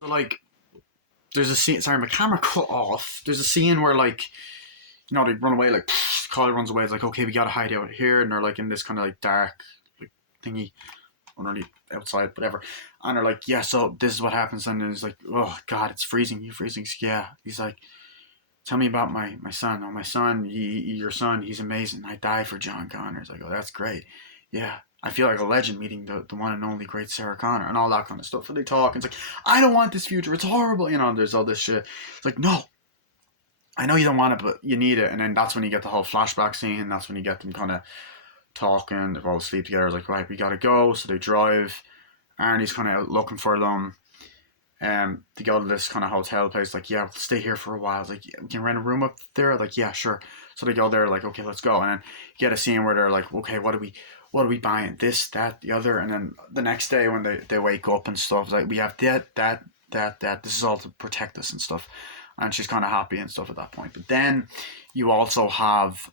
So, like, there's a scene. Sorry, my camera cut off. There's a scene where, like, they run away. Like, Kyle runs away. It's like, okay, we gotta hide out here, and they're like in this kind of like dark, like thingy, underneath outside, whatever. And they're like, yeah, so this is what happens. And then he's like, oh God, it's freezing. You freezing? He's like, yeah. He's like, tell me about my son. Oh, my son, your son, he's amazing. I die for John Connor. He's like, oh, that's great. Yeah. I feel like a legend meeting the one and only great Sarah Connor and all that kind of stuff. And they talk, and it's like, I don't want this future. It's horrible. There's all this shit. It's like, no, I know you don't want it, but you need it. And then that's when you get the whole flashback scene. That's when you get them kind of talking. They've all asleep together. It's like, right, we gotta go. So they drive. Arnie's kind of out looking for them. They go to this kind of hotel place. Like, yeah, we'll stay here for a while. It's like, yeah, we can rent a room up there. Like, yeah, sure. So they go there. Like, okay, let's go. And then you get a scene where they're like, okay, what are we buying? This, that, the other. And then the next day when they wake up and stuff, like, we have that. This is all to protect us and stuff. And she's kind of happy and stuff at that point. But then you also have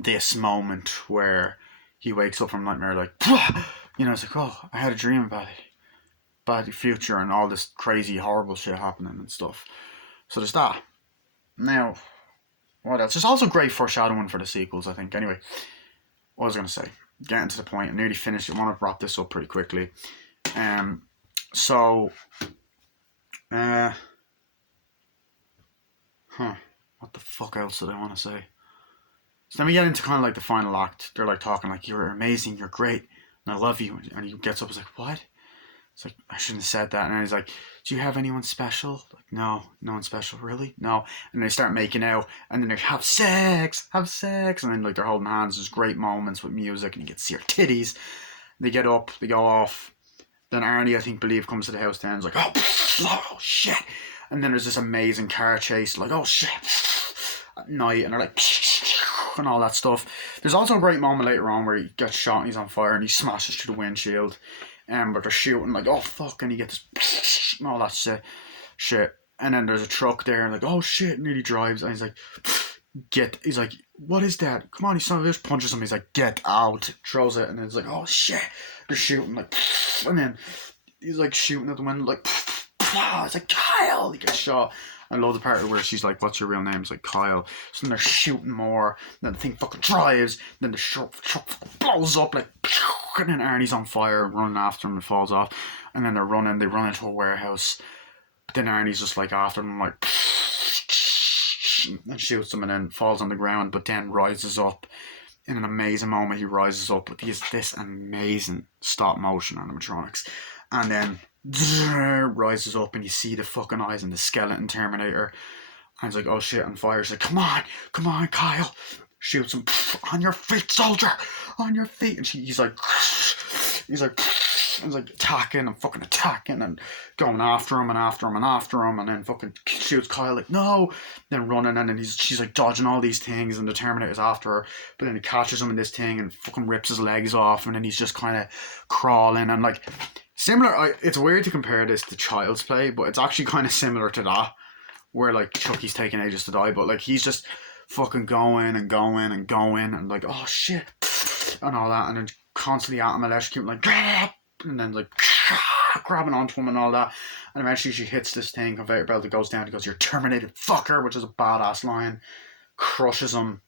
this moment where he wakes up from nightmare, like, it's like, oh, I had a dream about the future and all this crazy, horrible shit happening and stuff. So there's that. Now, what else? There's also great foreshadowing for the sequels, I think. Anyway, what was I going to say? Getting to the point, I'm nearly finished. I want to wrap this up pretty quickly. So, what the fuck else did I want to say? So then we get into kind of like the final act. They're like talking like, you're amazing, you're great, and I love you. And he gets up, he's like, what? It's like, I shouldn't have said that. And he's like, do you have anyone special? Like, no, no one special, really? No. And they start making out, and then they have sex. And then like they're holding hands. There's great moments with music, and you get to see her titties. They get up, they go off. Then Arnie, I think, comes to the house then. He's like, oh shit. And then there's this amazing car chase, like, oh shit, at night, and they're like, and all that stuff. There's also a great moment later on where he gets shot and he's on fire and he smashes through the windshield. But they're shooting, like, oh fuck, and he gets and all that shit. And then there's a truck there, and like, oh shit, and he drives, and he's like, he's like, what is that? Come on, you son of a bitch, punches him. He's like, get out, throws it, and then it's like, oh shit, they're shooting, like, and then he's like shooting at the window, like, it's like, Kyle, he gets shot. I love the part where she's like, what's your real name? It's like, Kyle. So then they're shooting more. Then the thing fucking drives. Then the truck blows up, like, and then Arnie's on fire, running after him and falls off. And then they run into a warehouse. But then Arnie's just like after them, like, and shoots him and then falls on the ground, but then rises up. In an amazing moment, he rises up with this amazing stop motion animatronics. And then rises up and you see the fucking eyes and the skeleton Terminator. And he's like, oh shit, on fire. He's like, come on, Kyle. Shoots him, on your feet, soldier, on your feet. And he's like attacking and going after him and then fucking shoots Kyle, like, no, then running, and then she's like dodging all these things and the Terminator's after her, but then he catches him in this thing and fucking rips his legs off, and then he's just kind of crawling and like similar. It's weird to compare this to Child's Play, but it's actually kind of similar to that, where like Chucky's taking ages to die, but like he's just fucking going and like, oh shit, and all that, and then constantly at him, electrocuting, like, and then like grabbing onto him and all that, and eventually she hits this thing, conveyor belt that goes down. He goes, you're terminated, fucker, which is a badass line. Crushes him,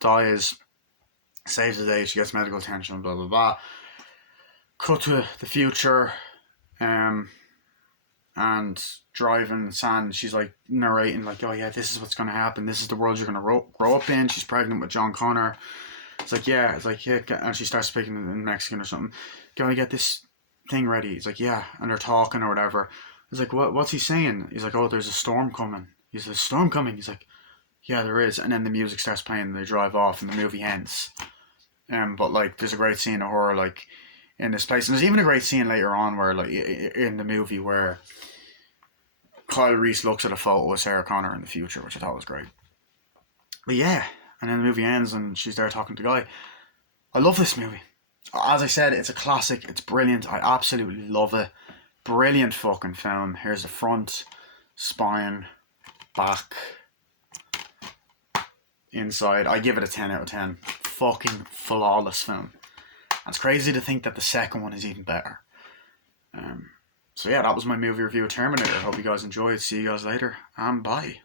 dies, saves the day. She gets medical attention, blah blah blah. Cut to the future, and driving sand. She's like narrating, like, oh yeah, this is what's gonna happen. This is the world you're gonna grow up in. She's pregnant with John Connor. It's like, yeah, and she starts speaking in Mexican or something. Gonna get this thing ready. He's like, yeah, and they're talking or whatever. He's like, what's he saying? He's like, oh, there's a storm coming. He's like, storm coming? He's like, yeah, there is. And then the music starts playing and they drive off and the movie ends. But like, there's a great scene of her like in this place, and there's even a great scene later on where like in the movie where Kyle Reese looks at a photo of Sarah Connor in the future, which I thought was great. But yeah, and then the movie ends and she's there talking to the guy. I love this movie. As I said, it's a classic. It's brilliant. I absolutely love it. Brilliant fucking film. Here's the front, spine, back, inside. I give it a 10 out of 10. Fucking flawless film. And it's crazy to think that the second one is even better. So yeah, that was my movie review of Terminator. Hope you guys enjoyed. See you guys later, and bye.